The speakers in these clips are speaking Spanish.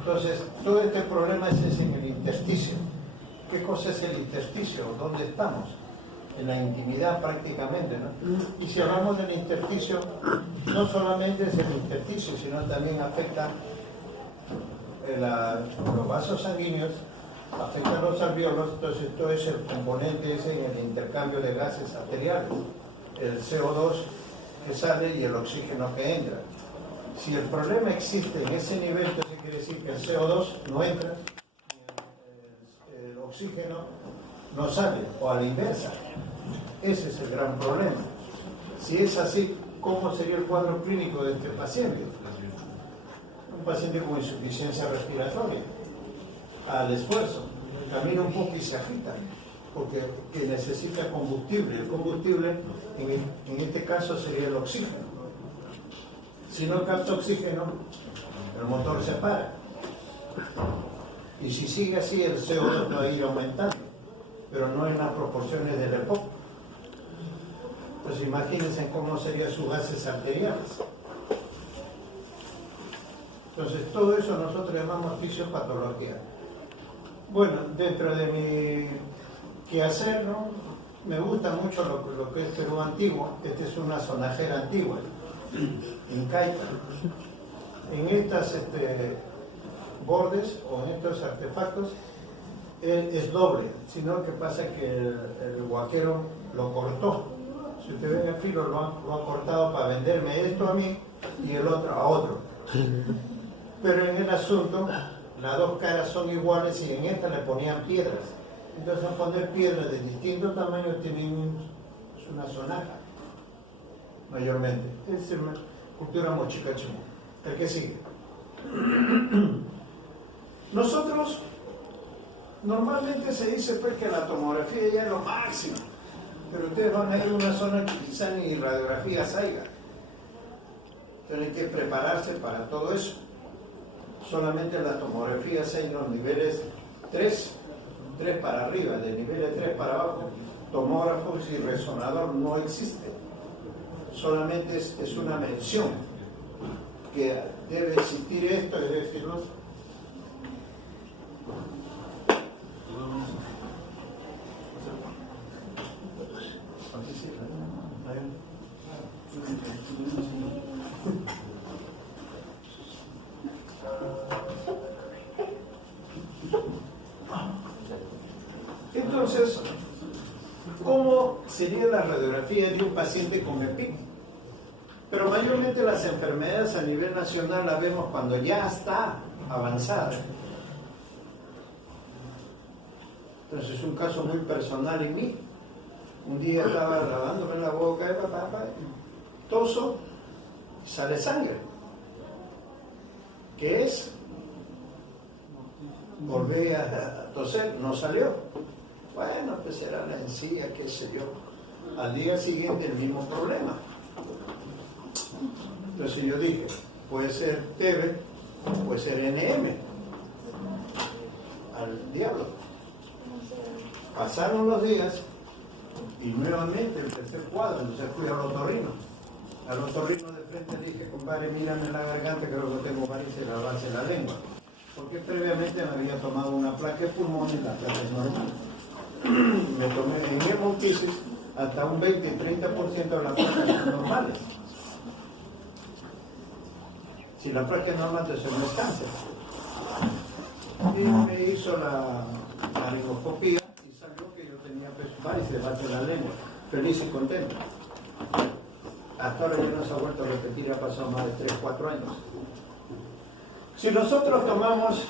Entonces, todo este problema es en el intersticio. ¿Qué cosa es el intersticio? ¿Dónde estamos? En la intimidad prácticamente, ¿no? Y si hablamos del intersticio, no solamente es el intersticio, sino también afecta los vasos sanguíneos, afecta a los alvéolos. Entonces todo es el componente ese en el intercambio de gases arteriales, el CO2 que sale y el oxígeno que entra. Si el problema existe en ese nivel, entonces quiere decir que el CO2 no entra, el oxígeno no sale, o a la inversa. Ese es el gran problema. Si es así, ¿cómo sería el cuadro clínico de este paciente? Un paciente con insuficiencia respiratoria, al esfuerzo, camina un poco y se agita, porque necesita combustible. El combustible, en este caso, sería el oxígeno. Si no capta oxígeno, el motor se para. Y si sigue así, el CO2 va a ir aumentando, pero no en las proporciones del EPOC. Pues imagínense cómo serían sus gases arteriales. Entonces, todo eso nosotros llamamos fisiopatología. Bueno, dentro de mi quehacer, ¿no?, me gusta mucho lo que es Perú antiguo. Esta es una sonajera antigua, incaica. En estas bordes o en estos artefactos es doble, sino que pasa que el huaquero lo cortó. Si usted ve el filo, lo ha cortado para venderme esto a mí y el otro a otro. Pero en el asunto, las dos caras son iguales y en esta le ponían piedras. Entonces, al poner piedras de distinto tamaño, tienen una sonaja, mayormente. Es una cultura mochicachú. El que sigue. Nosotros, normalmente se dice pues que la tomografía ya es lo máximo, pero ustedes van a ir a una zona que quizá ni radiografías haya. Tienen que prepararse para todo eso. Solamente la tomografía hay en los niveles 3 para arriba, de niveles 3 para abajo, tomógrafos y resonador no existe. Solamente es una mención que debe existir esto, es decirlo. Entonces, ¿cómo sería la radiografía de un paciente con EPIC? Pero mayormente las enfermedades a nivel nacional las vemos cuando ya está avanzada. Entonces es un caso muy personal en mí. Un día estaba lavándome la boca de papá, toso, sale sangre. ¿Qué es? Volví a toser, no salió. Bueno, pues era la encía, qué sé yo. Al día siguiente el mismo problema. Entonces yo dije, puede ser TB, puede ser NM. Al diablo. Pasaron los días y nuevamente empecé el cuadro, entonces fui al otorrino. Al otorrino de frente le dije, compadre, mírame en la garganta, creo que tengo varices en la base de la lengua. Porque previamente me había tomado una placa de pulmón y la placa es normal. Me tomé en hemoptisis hasta un 20 y 30% de las placas son normales. Si la placa es normal, entonces no es cáncer. Y me hizo la laringoscopía y salió que yo tenía varices debajo de la lengua. Feliz y contento. Hasta ahora ya no se ha vuelto a repetir, ya ha pasado más de 3, 4 años. Si nosotros tomamos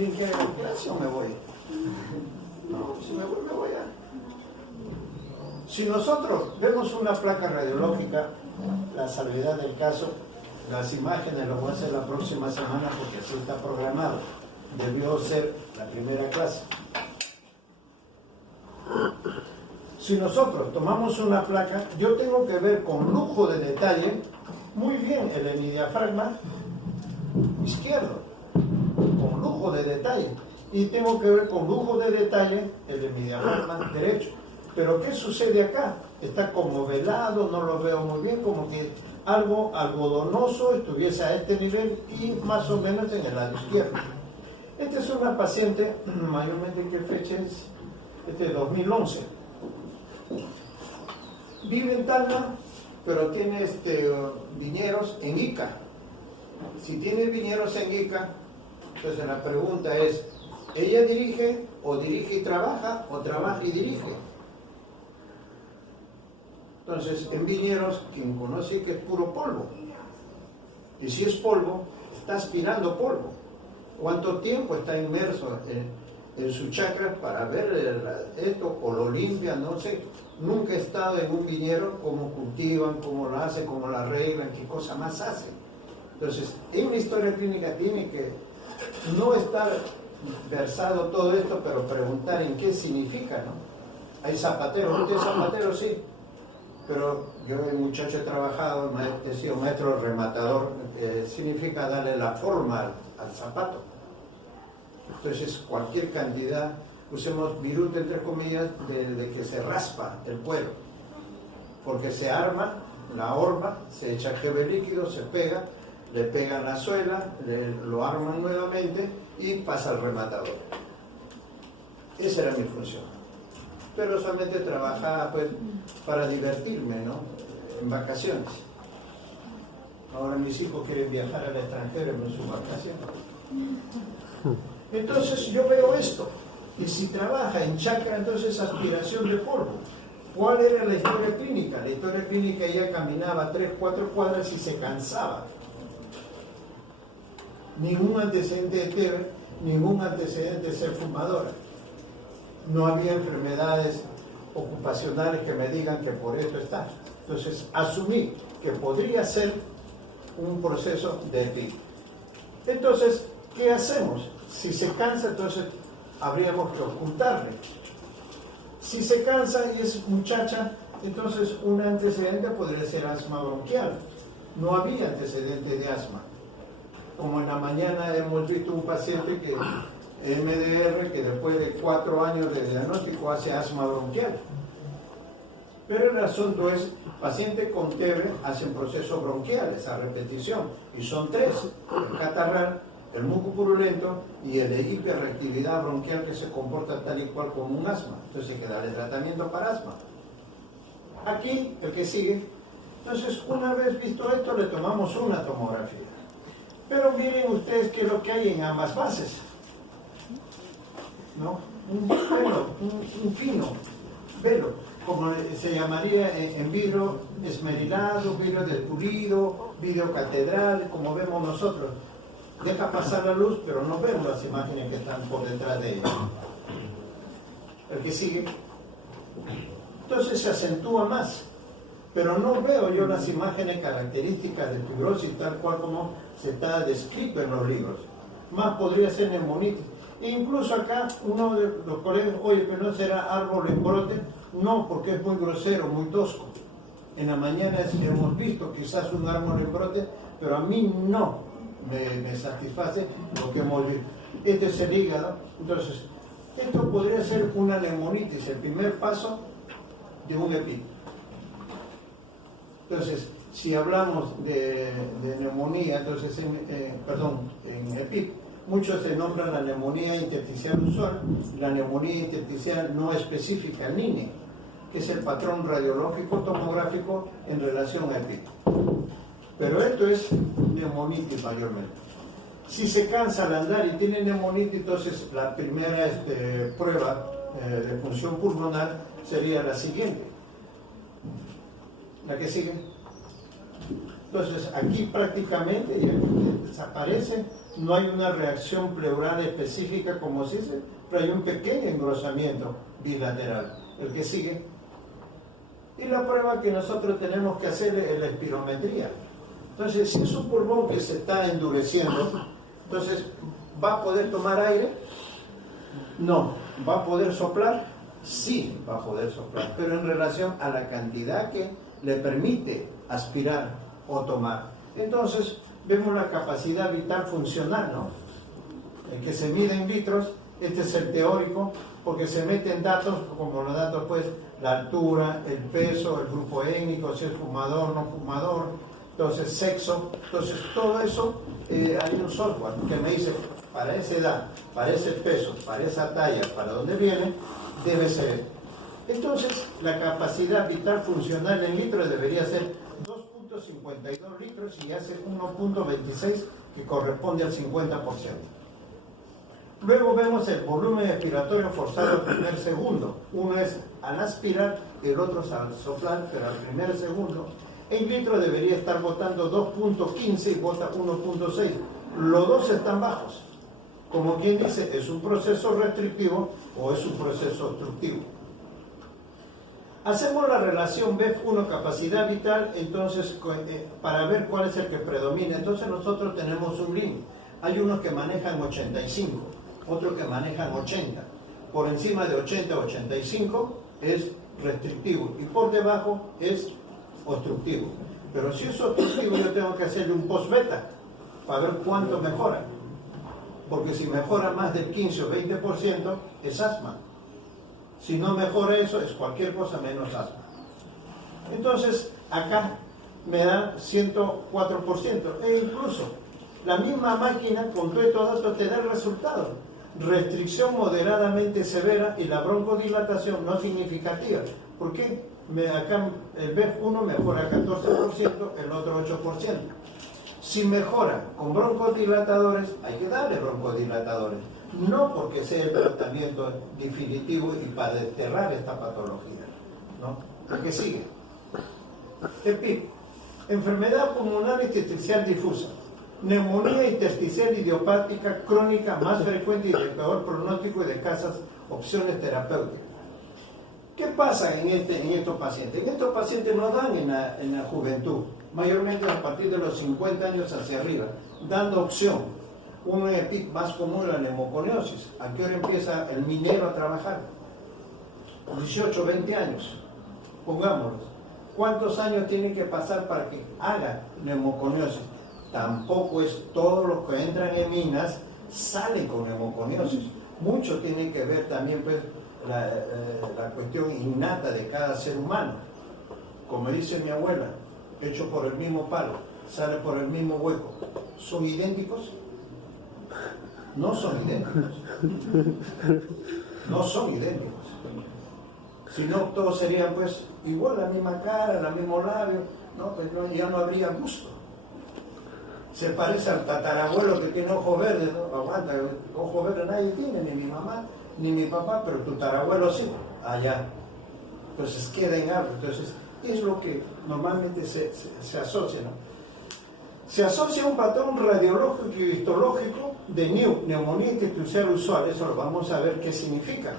¿qué hace o me voy? No, si me voy, me voy a... Si nosotros vemos una placa radiológica, la salvedad del caso, las imágenes lo voy a hacer la próxima semana porque así está programado. Debió ser la primera clase. Si nosotros tomamos una placa, yo tengo que ver con lujo de detalle muy bien el hemidiafragma izquierdo, con lujo de detalle. y tengo que ver con lujo de detalle el de mi diafragma derecho. Pero ¿qué sucede acá? Está como velado, no lo veo muy bien, como que algo algodonoso estuviese a este nivel y más o menos en el lado izquierdo. Esta es una paciente, mayormente, ¿qué fecha es? Este es 2011. Vive en Tacna, pero tiene viñedos en Ica. Si tiene viñedos en Ica, entonces la pregunta es, ¿ella dirige o dirige y trabaja o trabaja y dirige? Entonces, en viñedos, quien conoce que es puro polvo. Y si es polvo, está aspirando polvo. ¿Cuánto tiempo está inmerso en su chakra para ver esto o lo limpia? No sé. Nunca he estado en un viñedo, cómo cultivan, cómo lo hacen, cómo lo arreglan, qué cosa más hacen. Entonces, en una historia clínica tiene que no estar versado todo esto, pero preguntar en qué significa, ¿no? Hay zapateros, ¿usted es zapatero? Sí. Pero yo, el muchacho, he trabajado, he sido maestro rematador, significa darle la forma al zapato. Entonces, cualquier cantidad, usemos viruta entre comillas, de que se raspa el cuero, porque se arma, la horma, se echa gel líquido, se pega, le pegan la suela, lo arman nuevamente y pasa al rematador. Esa era mi función. Pero solamente trabajaba pues para divertirme, ¿no? En vacaciones. Ahora mis hijos quieren viajar al extranjero en sus vacaciones. Entonces yo veo esto, y si trabaja en chakra, entonces aspiración de polvo. ¿Cuál era la historia clínica? La historia clínica, ella caminaba 3, 4 cuadras y se cansaba. Ningún antecedente de TB, ningún antecedente de ser fumadora. No había enfermedades ocupacionales que me digan que por esto está. Entonces asumí que podría ser un proceso de EPIC. Entonces, ¿qué hacemos? Si se cansa, entonces habríamos que ocultarle. Si se cansa y es muchacha, entonces un antecedente podría ser asma bronquial. No había antecedente de asma. Como en la mañana hemos visto un paciente que MDR que después de 4 años de diagnóstico hace asma bronquial. Pero el asunto es, pacientes con TB hacen procesos bronquiales a repetición, y son 3, el catarral, el mucopurulento y el de hiperreactividad bronquial que se comporta tal y cual como un asma. Entonces hay que darle tratamiento para asma. Aquí, el que sigue. Entonces, una vez visto esto, le tomamos una tomografía. Pero miren ustedes qué es lo que hay en ambas bases, ¿no? Un velo, un fino velo, como se llamaría en vidrio esmerilado, vidrio despulido, vidrio catedral, como vemos nosotros. Deja pasar la luz, pero no vemos las imágenes que están por detrás de ella. El que sigue. Entonces se acentúa más, pero no veo yo las imágenes características de fibrosis tal cual como se está descrito en los libros. Más podría ser neumonitis. E incluso acá uno de los colegas, oye, pero no será árbol en brote. No, porque es muy grosero, muy tosco. En la mañana hemos visto quizás un árbol en brote, pero a mí no me satisface lo que hemos visto. Este es el hígado. Entonces, esto podría ser una neumonitis, el primer paso de un EPIC. Entonces, si hablamos de neumonía, entonces, en EPIC, muchos se nombran la neumonía intersticial usual, la neumonía intersticial no específica, NINE, que es el patrón radiológico tomográfico en relación a EPIC. Pero esto es neumonitis mayormente. Si se cansa al andar y tiene neumonitis, entonces la primera prueba de función pulmonar sería la siguiente. La que sigue. Entonces aquí prácticamente desaparece, no hay una reacción pleural específica como se dice, pero hay un pequeño engrosamiento bilateral. El que sigue. Y la prueba que nosotros tenemos que hacer es la espirometría. Entonces, si es un pulmón que se está endureciendo, entonces, ¿va a poder tomar aire? No. ¿Va a poder soplar? Sí, va a poder soplar, pero en relación a la cantidad que le permite aspirar o tomar. Entonces, vemos la capacidad vital funcional, ¿no? El que se mide in vitro Este es el teórico, porque se meten datos, como los datos, pues, la altura, el peso, el grupo étnico, si es fumador, no fumador, entonces sexo, entonces todo eso, hay un software que me dice, para esa edad, para ese peso, para esa talla, para dónde viene, debe ser. Entonces, la capacidad vital funcional en litros debería ser 2.52 litros y hace 1.26, que corresponde al 50%. Luego vemos el volumen expiratorio forzado al primer segundo. Uno es al aspirar, el otro es al soplar, pero al primer segundo. En litros debería estar botando 2.15 y bota 1.6. Los dos están bajos. Como quien dice, ¿es un proceso restrictivo o es un proceso obstructivo? Hacemos la relación BEF1 capacidad vital, entonces, para ver cuál es el que predomina. Entonces nosotros tenemos un link. Hay unos que manejan 85, otros que manejan 80. Por encima de 80 o 85 es restrictivo y por debajo es obstructivo. Pero si es obstructivo yo tengo que hacerle un post-beta para ver cuánto mejora. Porque si mejora más del 15 o 20% es asma. Si no mejora eso es cualquier cosa menos asma. Entonces acá me da 104%. E incluso la misma máquina con todo estos datos te da el resultado. Restricción moderadamente severa y la broncodilatación no significativa. ¿Por qué? Acá el BEF1 mejora 14%, el otro 8%. Si mejora con broncodilatadores, hay que darle broncodilatadores. No porque sea el tratamiento definitivo y para desterrar esta patología, ¿no? La que sigue. EPIC, enfermedad pulmonar intersticial difusa. Neumonía intersticial idiopática crónica más frecuente y de peor pronóstico y de escasas opciones terapéuticas. ¿Qué pasa en estos pacientes? En estos pacientes no dan en la juventud, mayormente a partir de los 50 años hacia arriba, dando opción. Un EPIC más común es la neumoconiosis. ¿A qué hora empieza el minero a trabajar? 18, 20 años, pongámoslos. ¿Cuántos años tiene que pasar para que haga neumoconiosis? Tampoco es todos los que entran en minas salen con neumoconiosis. Mucho tiene que ver también pues, la cuestión innata de cada ser humano. Como dice mi abuela, hecho por el mismo palo, sale por el mismo hueco. ¿Son idénticos? No son idénticos. No son idénticos. Si no, todos serían pues igual, la misma cara, el mismo labio, no, pues no, ya no habría gusto. Se parece al tatarabuelo que tiene ojos verdes, ¿no? Aguanta, ojos verdes nadie tiene, ni mi mamá, ni mi papá, pero tu tatarabuelo sí, allá. Entonces queda en algo. Entonces es lo que normalmente se asocia, ¿no? Se asocia un patrón radiológico y histológico de neumonía intersticial usual. Eso lo vamos a ver qué significa.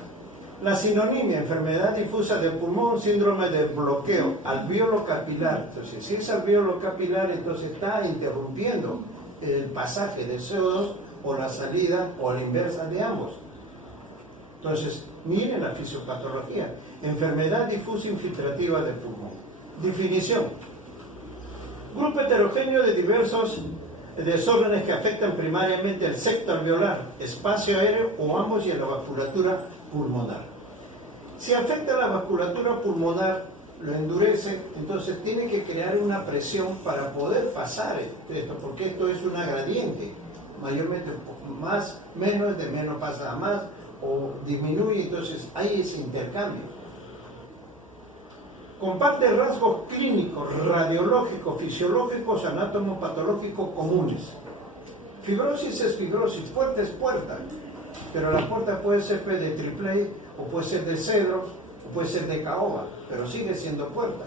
La sinonimia, enfermedad difusa del pulmón, síndrome de bloqueo alveolo capilar. Entonces, si es alveolo capilar, entonces está interrumpiendo el pasaje del CO2 o la salida o la inversa de ambos. Entonces, miren la fisiopatología. Enfermedad difusa infiltrativa del pulmón. Definición. Grupo heterogéneo de diversos desórdenes que afectan primariamente el septo alveolar, espacio aéreo o ambos y en la vasculatura pulmonar. Si afecta la vasculatura pulmonar, lo endurece, entonces tiene que crear una presión para poder pasar esto, porque esto es una gradiente, mayormente menos, de menos pasa a más, o disminuye, entonces hay ese intercambio. Comparte rasgos clínicos, radiológicos, fisiológicos, anatomopatológicos comunes. Fibrosis es fibrosis, puerta es puerta, pero la puerta puede ser de triple o puede ser de cedro, o puede ser de caoba, pero sigue siendo puerta.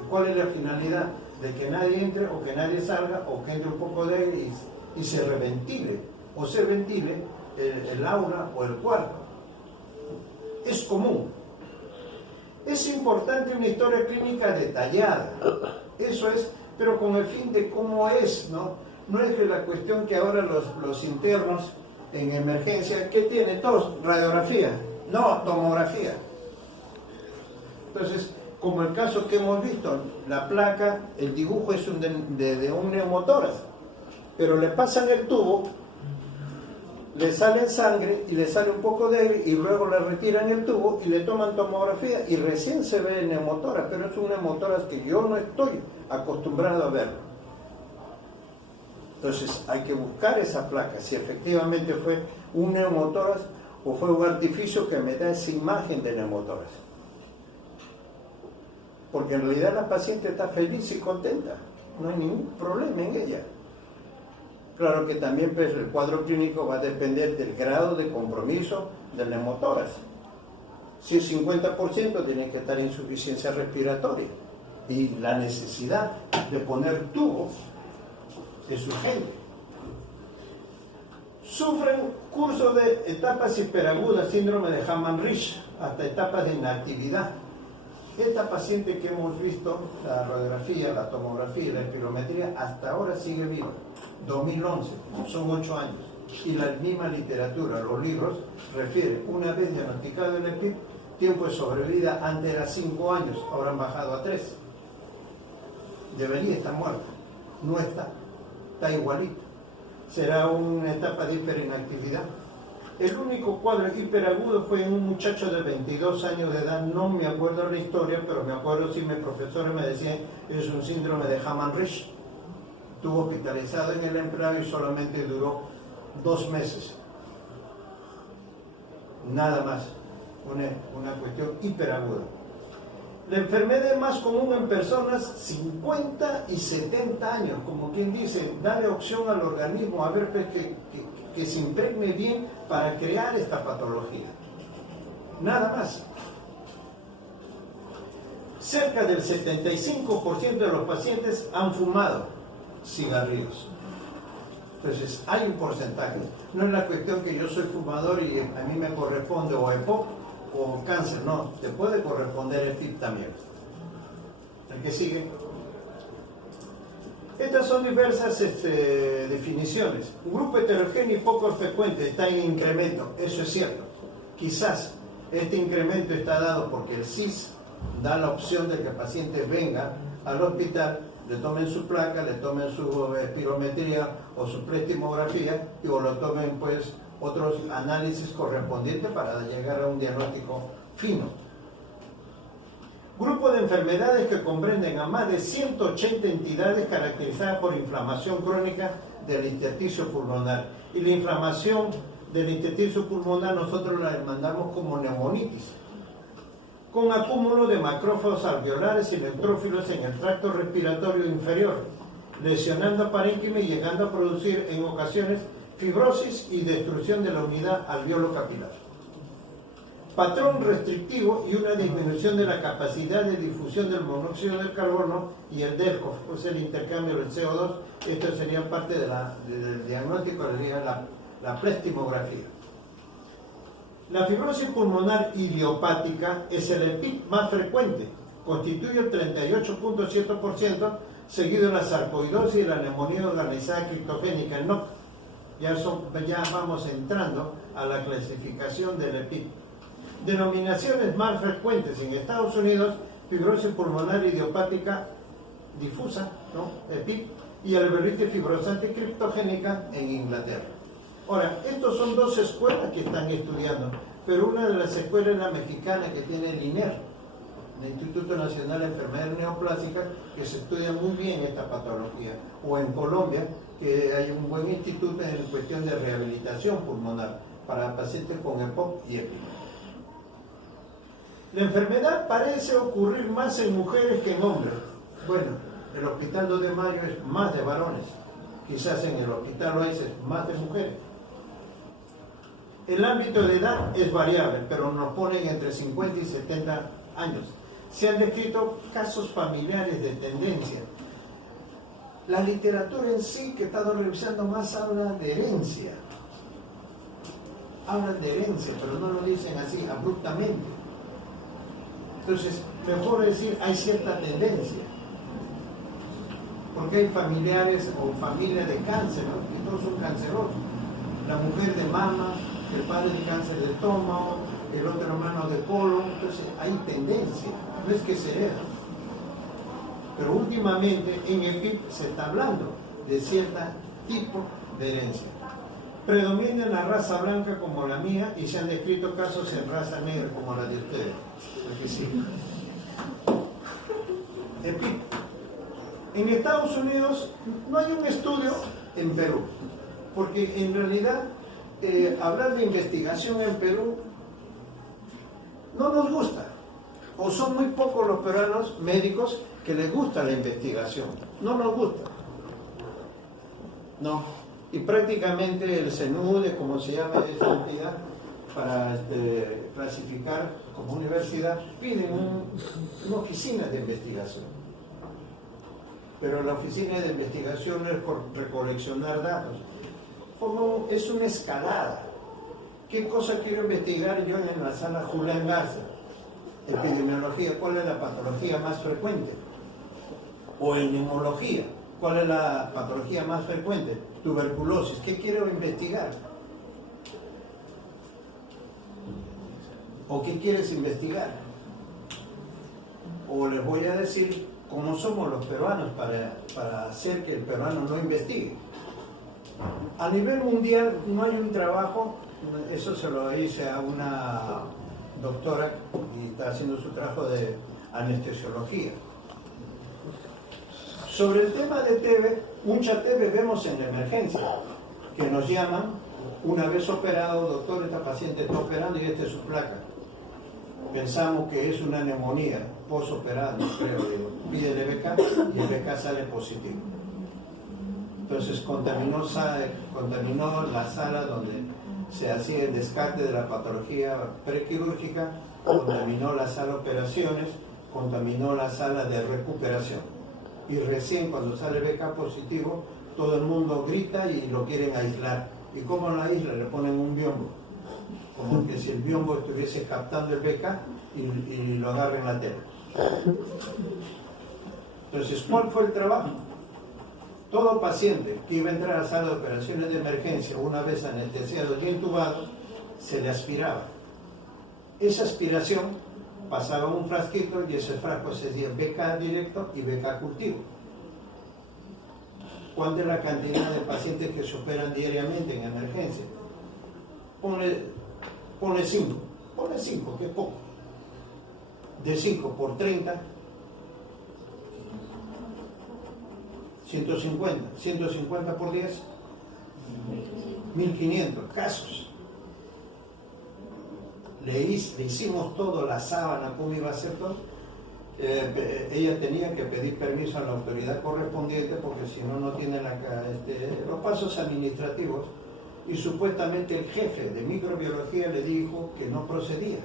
¿Y cuál es la finalidad? De que nadie entre o que nadie salga, o que entre un poco de aire y se reventile, o se ventile el aula o el cuarto. Es común. Es importante una historia clínica detallada, eso es, pero con el fin de cómo es, ¿no? No es que la cuestión que ahora los internos en emergencia, ¿qué tienen todos? Radiografía, no, tomografía. Entonces, como el caso que hemos visto, la placa, el dibujo es de un neumotórax, pero le pasan el tubo le sale sangre y le sale un poco de aire y luego le retiran el tubo y le toman tomografía y recién se ve el neumotórax, pero es un neumotórax que yo no estoy acostumbrado a verlo. Entonces hay que buscar esa placa, si efectivamente fue un neumotórax o fue un artificio que me da esa imagen de neumotórax. Porque en realidad la paciente está feliz y contenta, no hay ningún problema en ella. Claro que también pues, el cuadro clínico va a depender del grado de compromiso del neumotórax. Si es 50%, tiene que estar insuficiencia respiratoria. Y la necesidad de poner tubos es urgente. Sufren curso de etapas hiperagudas, síndrome de Hamann-Rich, hasta etapas de inactividad. Esta paciente que hemos visto, la radiografía, la tomografía y la espirometría, hasta ahora sigue viva. 2011, son 8 años. Y la misma literatura, los libros, refiere, una vez diagnosticado el EPIP, tiempo de sobrevida antes era 5 años, ahora han bajado a 3. Debería estar muerta, no está igualita. Será una etapa de hiperinactividad. El único cuadro hiperagudo fue en un muchacho de 22 años de edad, no me acuerdo la historia, pero me acuerdo si mis profesores me decían que es un síndrome de Hamann-Rich. Estuvo hospitalizado en el empleo y solamente duró 2 meses. Nada más, una cuestión hiperaguda. La enfermedad es más común en personas 50 y 70 años, como quien dice, darle opción al organismo a ver que se impregne bien para crear esta patología. Nada más. Cerca del 75% de los pacientes han fumado cigarrillos. Entonces, hay un porcentaje. No es la cuestión que yo soy fumador y a mí me corresponde o EPOC o cáncer, no, te puede corresponder el PIB también. ¿El que sigue? Estas son diversas definiciones. Un grupo heterogéneo y poco frecuente está en incremento, eso es cierto. Quizás este incremento está dado porque el CIS da la opción de que el paciente venga al hospital, le tomen su placa, le tomen su espirometría o su prestimografía y o lo tomen pues otros análisis correspondientes para llegar a un diagnóstico fino. Grupo de enfermedades que comprenden a más de 180 entidades caracterizadas por inflamación crónica del intersticio pulmonar. Y la inflamación del intersticio pulmonar nosotros la demandamos como neumonitis, con acúmulo de macrófagos alveolares y neutrófilos en el tracto respiratorio inferior, lesionando parénquima y llegando a producir en ocasiones fibrosis y destrucción de la unidad alveolo-capilar. Patrón restrictivo y una disminución de la capacidad de difusión del monóxido de carbono y el DELCO, pues el intercambio del CO2. Esto sería parte del diagnóstico, la prestimografía. La fibrosis pulmonar idiopática es el EPIC más frecuente, constituye el 38.7%, seguido de la sarcoidosis y la neumonía organizada criptogénica, el NOC. Ya vamos entrando a la clasificación del EPIC. Denominaciones más frecuentes en Estados Unidos: fibrosis pulmonar idiopática difusa, ¿no? EPIC, y alveolitis fibrosante criptogénica en Inglaterra. Ahora, estos son 2 escuelas que están estudiando, pero una de las escuelas es la mexicana, que tiene el INER, el Instituto Nacional de Enfermedades Neoplásicas, que se estudia muy bien esta patología, o en Colombia, que hay un buen instituto en cuestión de rehabilitación pulmonar para pacientes con EPOC y EPIC. La enfermedad parece ocurrir más en mujeres que en hombres. Bueno, el Hospital 2 de Mayo es más de varones, quizás en el Hospital Oasis es más de mujeres. El ámbito de edad es variable, pero nos ponen entre 50 y 70 años. Se han descrito casos familiares de tendencia. La literatura en sí que he estado revisando más habla de herencia. Hablan de herencia, pero no lo dicen así abruptamente. Entonces, mejor decir, hay cierta tendencia. Porque hay familiares o familias de cáncer, ¿no? Que todos son cancerosos. La mujer de mama, el padre de cáncer de estómago, el otro hermano de colon. Entonces, hay tendencia. No es que se hereda. Pero últimamente en EPIC se está hablando de cierto tipo de herencia. predomina en la raza blanca como la mía y se han descrito casos en raza negra como la de ustedes. Porque sí. En Estados Unidos no hay un estudio en Perú, porque en realidad hablar de investigación en Perú no nos gusta, o son muy pocos los peruanos médicos que les gusta la investigación, no nos gusta. No, y prácticamente el CNUDE, como se llama esta entidad, para clasificar como universidad, piden una oficina de investigación. Pero la oficina de investigación no es por recoleccionar datos, como es una escalada. ¿Qué cosa quiero investigar yo en la sala Julián Garza? Epidemiología, ¿cuál es la patología más frecuente? O en neumología, ¿cuál es la patología más frecuente? Tuberculosis, ¿qué quiero investigar? ¿O qué quieres investigar? O les voy a decir cómo somos los peruanos para hacer que el peruano no investigue. A nivel mundial no hay un trabajo, eso se lo hice a una doctora y está haciendo su trabajo de anestesiología. Sobre el tema de TB, mucha TB vemos en la emergencia, que nos llaman una vez operado, doctor, esta paciente está operando y esta es su placa. Pensamos que es una neumonía postoperada, no creo, digo, pide el BK y el BK sale positivo. Entonces contaminó la sala donde se hacía el descarte de la patología prequirúrgica, contaminó la sala de operaciones, contaminó la sala de recuperación. Y recién cuando sale BK positivo, todo el mundo grita y lo quieren aislar. ¿Y cómo lo aíslan? Le ponen un biombo. Como que si el biombo estuviese captando el BK y lo agarra en la tela. Entonces, ¿cuál fue el trabajo? Todo paciente que iba a entrar a la sala de operaciones de emergencia, una vez anestesiado y intubado, se le aspiraba. Esa aspiración pasaba un frasquito y ese frasco se hacía BK directo y BK cultivo. ¿Cuánta es la cantidad de pacientes que se operan diariamente en emergencia? Ponle 5, que es poco. De 5 por 30, 150 por 10, 1500 casos. Le hicimos todo, la sábana, cómo iba a ser todo. Ella tenía que pedir permiso a la autoridad correspondiente porque si no, no tiene los pasos administrativos. Y supuestamente el jefe de microbiología le dijo que no procedía.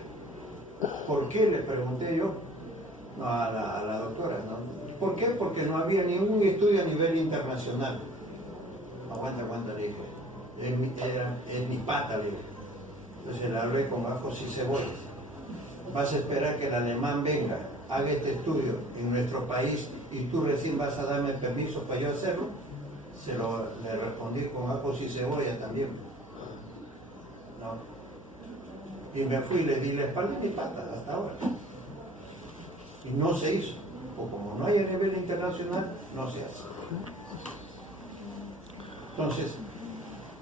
¿Por qué? Le pregunté yo a la doctora, ¿no? ¿Por qué? Porque no había ningún estudio a nivel internacional. Aguanta, le dije. Es mi pata, le dije. Entonces le hablé con ajos y cebollas. Vas a esperar que el alemán venga, haga este estudio en nuestro país y tú recién vas a darme permiso para yo hacerlo. Le respondí con ajos y cebolla también. ¿No? Y me fui y le di la espalda a mi pata hasta ahora. Y no se hizo. O como no hay a nivel internacional, no se hace. Entonces,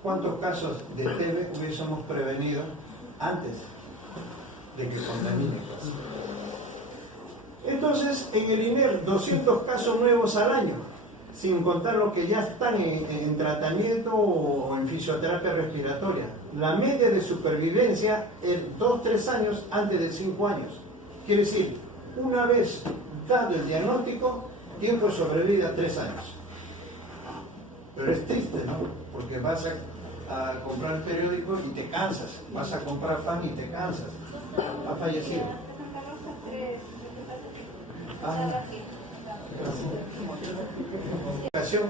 ¿cuántos casos de TB hubiésemos prevenido antes de que contamine casi? Entonces, en el INER, 200 casos nuevos al año, sin contar los que ya están en tratamiento o en fisioterapia respiratoria. La media de supervivencia es 2-3 años antes de 5 años. Quiere decir, una vez dado el diagnóstico, tiempo de sobrevida 3 años. Pero es triste, ¿no? Porque vas a comprar el periódico y te cansas, vas a comprar pan y te cansas. Ha fallecido.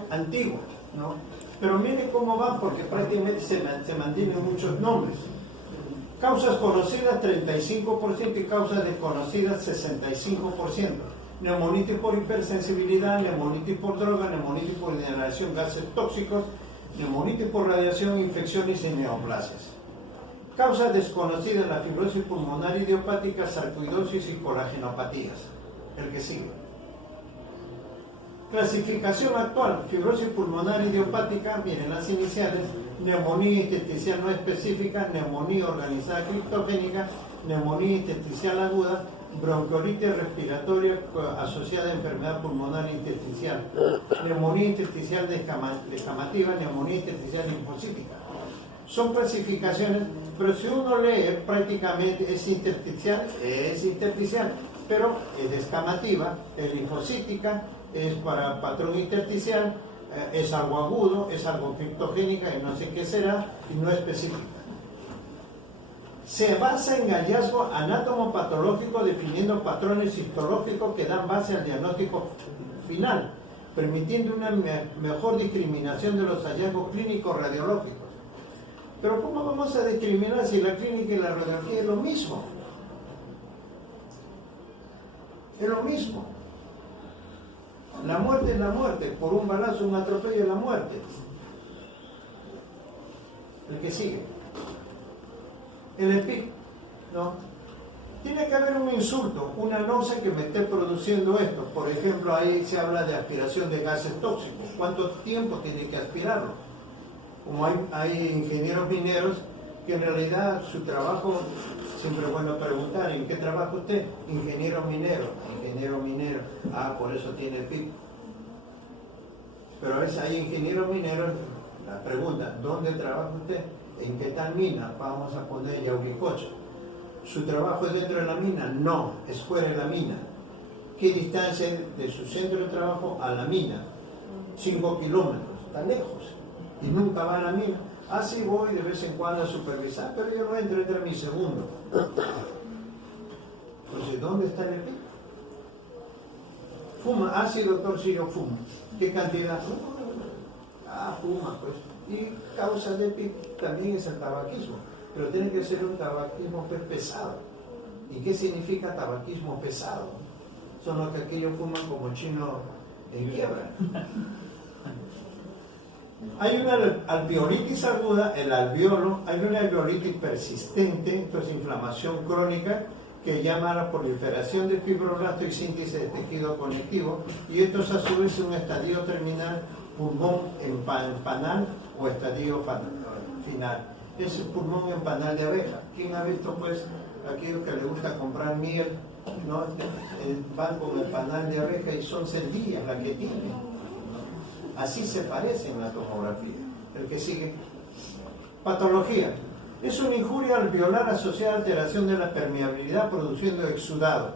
Antigua, ¿no? Pero miren cómo va, porque prácticamente se mantienen muchos nombres. Causas conocidas 35% y causas desconocidas 65%. Neumonitis por hipersensibilidad, neumonitis por droga, neumonitis por inhalación de gases tóxicos, neumonitis por radiación, infecciones y neoplasias. Causas desconocidas: la fibrosis pulmonar idiopática, sarcoidosis y colagenopatías. El que sigue. Clasificación actual: fibrosis pulmonar idiopática, miren las iniciales, neumonía intersticial no específica, neumonía organizada criptogénica, neumonía intersticial aguda, bronquiolitis respiratoria asociada a enfermedad pulmonar intersticial, neumonía intersticial descamativa, neumonía intersticial linfocítica. Son clasificaciones, pero si uno lee, prácticamente es intersticial, pero es descamativa, es linfocítica, es para patrón intersticial, es algo agudo, es algo criptogénica y no sé qué será, y no específica. Se basa en hallazgo anátomo-patológico definiendo patrones histológicos que dan base al diagnóstico final, permitiendo una mejor discriminación de los hallazgos clínicos radiológicos. Pero ¿cómo vamos a discriminar si la clínica y la radiología es lo mismo? Es lo mismo. La muerte es la muerte, por un balazo, un atropello es la muerte. El que sigue. El EPIC, ¿no? Tiene que haber un insulto, una noce que me esté produciendo esto. Por ejemplo, ahí se habla de aspiración de gases tóxicos. ¿Cuánto tiempo tiene que aspirarlo? Como hay ingenieros mineros que en realidad su trabajo, siempre es bueno preguntar, ¿en qué trabaja usted? Ingeniero minero. Ah, por eso tiene el PIB. Pero a veces hay ingenieros mineros, la pregunta, ¿dónde trabaja usted? ¿En qué tal mina? Vamos a poner Yauricocha. ¿Su trabajo es dentro de la mina? No, es fuera de la mina. ¿Qué distancia de su centro de trabajo a la mina? 5 kilómetros, está lejos. Y nunca va a la mina. Ah, sí, voy de vez en cuando a supervisar, pero yo no entro, entra mi segundo. Entonces, ¿dónde está el EPIC? Fuma. Ah, sí, doctor, sí, yo fumo. ¿Qué cantidad? Ah, fuma, pues. Y causa de EPIC también es el tabaquismo, pero tiene que ser un tabaquismo pesado. ¿Y qué significa tabaquismo pesado? Son los que aquellos fuman como chino en quiebra. Hay una alveolitis aguda, el alveolo, hay una alveolitis persistente, esto es inflamación crónica, que llama a la proliferación de fibroblastos y síntesis de tejido conectivo, y esto es a su vez un estadio terminal, pulmón empanal o estadio final. Es el pulmón empanal de abeja. ¿Quién ha visto pues aquellos que les gusta comprar miel, ¿no? Van con el panal de abeja y son cervillas las que tienen? Así se parece en la tomografía. El que sigue. Patología. Es una injuria alveolar asociada a alteración de la permeabilidad produciendo exudado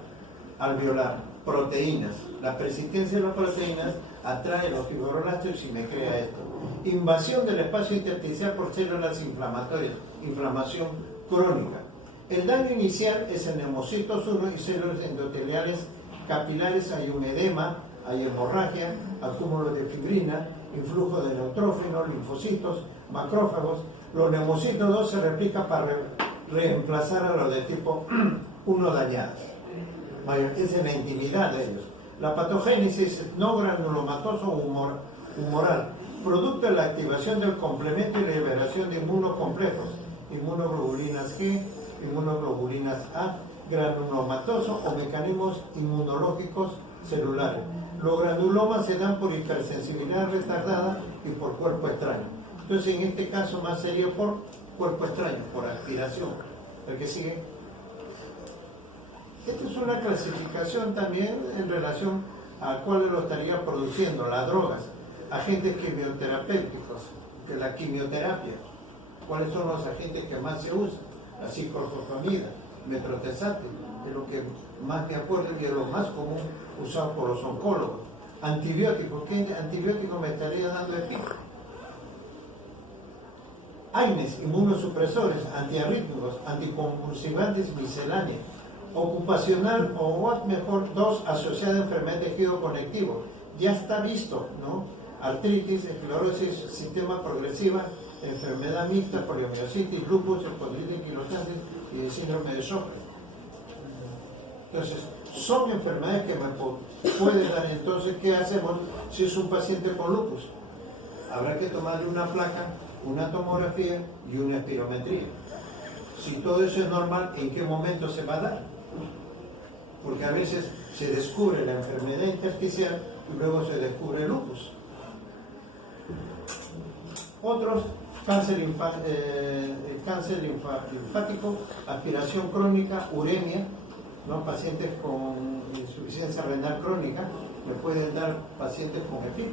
alveolar. Proteínas. La persistencia de las proteínas atrae los fibroblastos y me crea esto. Invasión del espacio intersticial por células inflamatorias. Inflamación crónica. El daño inicial es en neumocitos 1 y células endoteliales capilares. Hay un edema, hay hemorragia, acúmulo de fibrina, influjo de neutrófilos, linfocitos, macrófagos. Los neumocitos 2 se replican para reemplazar a los de tipo 1 dañados. Es en la intimidad de ellos. La patogénesis no granulomatoso humoral, producto de la activación del complemento y liberación de inmunocomplejos, inmunoglobulinas G, inmunoglobulinas A, granulomatoso o mecanismos inmunológicos celulares. Los granulomas se dan por hipersensibilidad retardada y por cuerpo extraño. Entonces, en este caso, más sería por cuerpo extraño, por aspiración. ¿El que sigue? Esta es una clasificación también en relación a cuál lo estaría produciendo, las drogas, agentes quimioterapéuticos, que la quimioterapia. ¿Cuáles son los agentes que más se usan? La ciclofosfamida, metrotexate, es lo que más me acuerdo y es lo más común usado por los oncólogos. Antibióticos, ¿qué antibiótico me estaría dando el pico? AINES, inmunosupresores, antiarrítmicos, anticonvulsivantes misceláneos, ocupacional o mejor, 2 asociada a enfermedad de tejido conectivo. Ya está visto, ¿no? Artritis, esclerosis, sistema progresiva, enfermedad mixta, poliomielitis, lupus, espondilitis anquilosante y el síndrome de Sjögren. Entonces, son enfermedades que me pueden dar. Entonces, ¿qué hacemos si es un paciente con lupus? Habrá que tomarle una placa, una tomografía y una espirometría. Si todo eso es normal, ¿en qué momento se va a dar? porque a veces se descubre la enfermedad intersticial y luego se descubre el lupus. Otros, cáncer linfático, aspiración crónica, uremia, ¿no? Pacientes con insuficiencia renal crónica, le pueden dar pacientes con EPIC.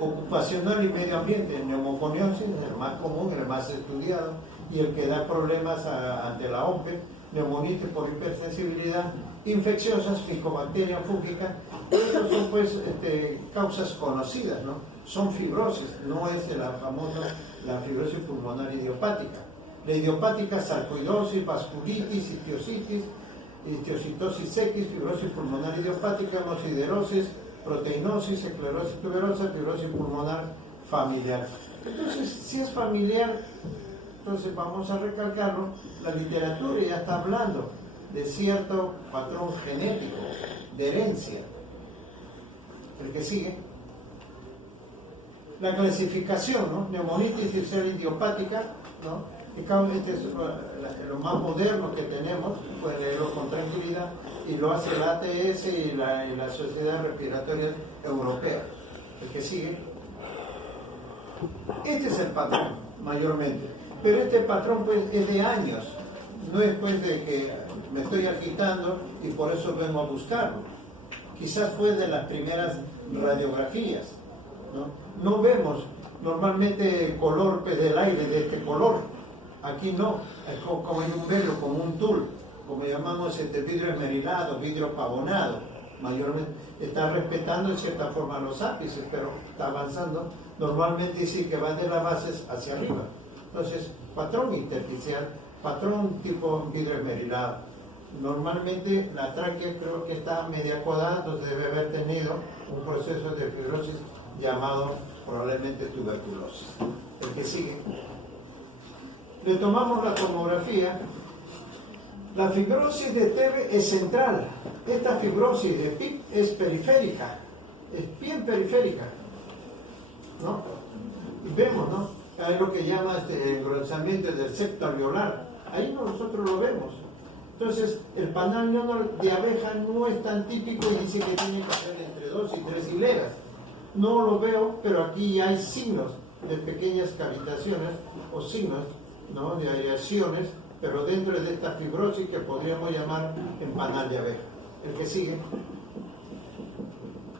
Ocupacional y medio ambiente, neumoconiosis, el más común, el más estudiado y el que da problemas ante la OMPE, neumonitis por hipersensibilidad, infecciosas, ficobacteria fúngica. Estas son pues causas conocidas, ¿no? Son fibrosis, no es la fibrosis pulmonar idiopática. La idiopática, sarcoidosis, vasculitis, histiocytosis X, fibrosis pulmonar idiopática, hemosiderosis, proteinosis, esclerosis tuberosa, fibrosis pulmonar familiar. Entonces, si es familiar, entonces vamos a recalcarlo, la literatura ya está hablando de cierto patrón genético, de herencia. El que sigue. La clasificación, ¿no? Neumonitis idiopática, ¿no? Este es lo más moderno que tenemos, pueden leerlo con tranquilidad, y lo hace el ATS y la Sociedad Respiratoria Europea. El que sigue. Este es el patrón, mayormente. Pero este patrón pues es de años, no es pues de que me estoy agitando y por eso vengo a buscarlo. Quizás fue de las primeras radiografías, ¿no? No vemos normalmente el color del aire de este color. Aquí no, es como en un velo, como un tul, como llamamos vidrio esmerilado, vidrio pavonado. Mayormente está respetando en cierta forma los ápices, pero está avanzando. Normalmente sí que van de las bases hacia arriba. Entonces, patrón intersticial, patrón tipo vidrio esmerilado. Normalmente la tráquea creo que está media coadada, entonces debe haber tenido un proceso de fibrosis llamado probablemente tuberculosis. El que sigue. Le tomamos la tomografía. La fibrosis de TB es central. Esta fibrosis de PIP es periférica, es bien periférica, ¿no? Y vemos, ¿no? Hay lo que llama engrosamiento del septo alveolar. Ahí nosotros lo vemos. Entonces, el panal de abeja no es tan típico y dice que tiene que ser entre 2 y 3 hileras. No lo veo, pero aquí hay signos de pequeñas cavitaciones o signos, ¿no? De aireaciones, pero dentro de esta fibrosis que podríamos llamar en panal de abeja. El que sigue.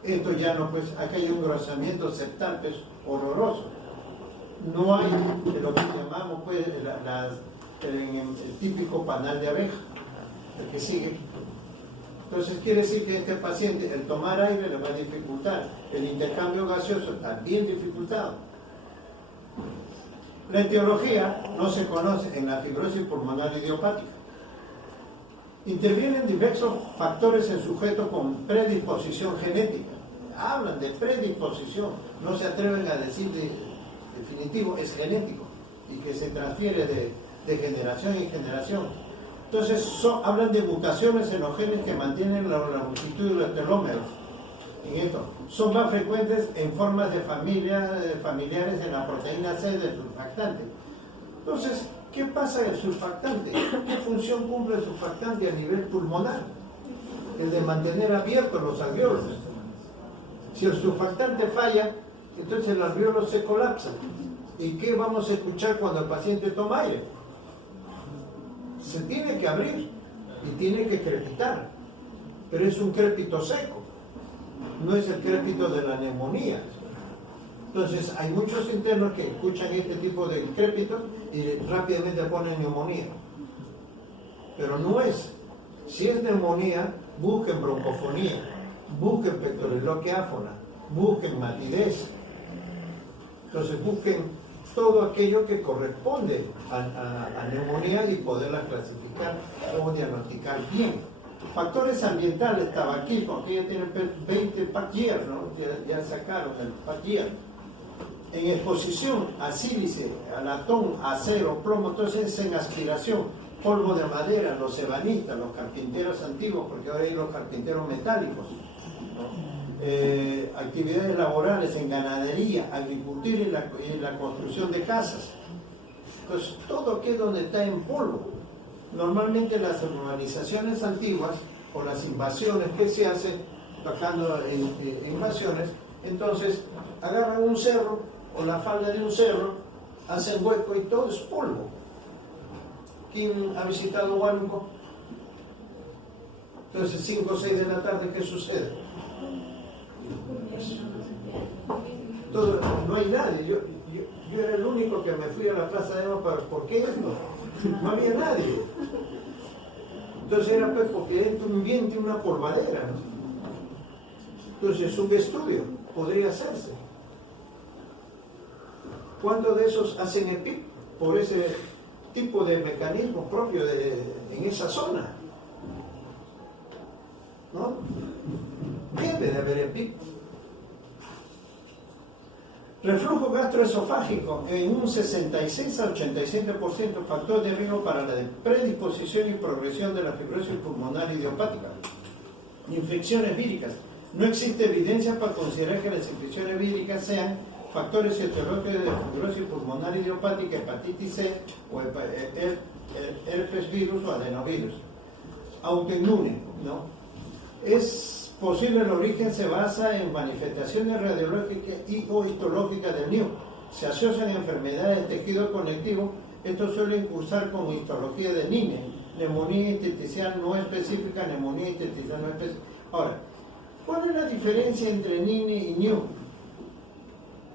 Esto ya no, pues aquí hay un engrosamiento septal, que es horroroso. No hay lo que llamamos pues el típico panal de abeja. El que sigue. Entonces quiere decir que este paciente, el tomar aire le va a dificultar, el intercambio gaseoso también dificultado. La etiología no se conoce en la fibrosis pulmonar idiopática. Intervienen diversos factores en sujetos con predisposición genética. Hablan de predisposición, no se atreven a decir definitivo, es genético y que se transfiere de generación en generación. Entonces hablan de mutaciones en los genes que mantienen la longitud de los telómeros. En esto son más frecuentes en formas de familiares en la proteína C del surfactante. Entonces, ¿qué pasa en el surfactante? ¿Qué función cumple el surfactante a nivel pulmonar? El de mantener abiertos los alvéolos. Si el surfactante falla, entonces el alvéolo se colapsa. ¿Y qué vamos a escuchar cuando el paciente toma aire? Se tiene que abrir y tiene que crepitar, pero es un crépito seco, no es el crépito de la neumonía. Entonces hay muchos internos que escuchan este tipo de crépitos y rápidamente ponen neumonía, pero no es. Si es neumonía, busquen broncofonía, busquen pectoriloquia áfona, busquen matidez. Entonces busquen todo aquello que corresponde a neumonía y poderla clasificar o diagnosticar bien. Factores ambientales, tabaquismo, aquí ya tienen 20 pack-year, ¿no? Ya sacaron el pack-year. En exposición a sílice, a latón, acero, plomo, entonces en aspiración, polvo de madera, los ebanistas, los carpinteros antiguos, porque ahora hay los carpinteros metálicos, ¿no? Actividades laborales en ganadería, agricultura y la construcción de casas. Entonces, todo aquí donde está en polvo. Normalmente las urbanizaciones antiguas o las invasiones que se hacen, bajando en invasiones, entonces agarran un cerro o la falda de un cerro, hacen hueco y todo es polvo. ¿Quién ha visitado Huánuco? Entonces 5 o 6 de la tarde, ¿qué sucede? Todo, no hay nadie. Yo era el único que me fui a la Plaza de Armas. ¿Por qué esto? No había nadie. Entonces era pues porque dentro un viento y una polvadera, ¿no? Entonces un estudio podría hacerse. ¿Cuántos de esos hacen EPIC por ese tipo de mecanismo propio en esa zona? ¿No? Debe de haber EPIC. Reflujo gastroesofágico en un 66 a 87%, factor de riesgo para la predisposición y progresión de la fibrosis pulmonar idiopática. Infecciones víricas. No existe evidencia para considerar que las infecciones víricas sean factores etiológicos de fibrosis pulmonar idiopática, hepatitis C o herpes virus o adenovirus. Autoinmune, ¿no? Es posible, el origen se basa en manifestaciones radiológicas y o histológicas del NIU. Se asocian enfermedades de tejido conectivo. Estos suelen cursar con histología de NINE, neumonía intersticial no específica, neumonía intersticial no específica. Ahora, ¿cuál es la diferencia entre NINE y NIU?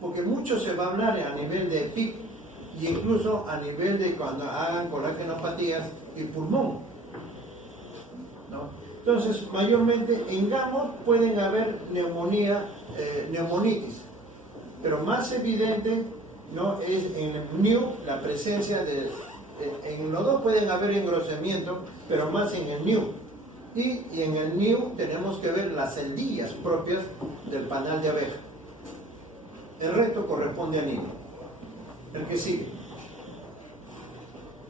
Porque mucho se va a hablar a nivel de PIC y incluso a nivel de cuando hagan colagenopatías y pulmón, ¿no? Entonces, mayormente en gamos pueden haber neumonía, neumonitis, pero más evidente, ¿no?, es en el NIU la presencia de, en los dos pueden haber engrosamiento, pero más en el NIU. Y en el NIU tenemos que ver las celdillas propias del panal de abeja. El resto corresponde a NINE. El que sigue.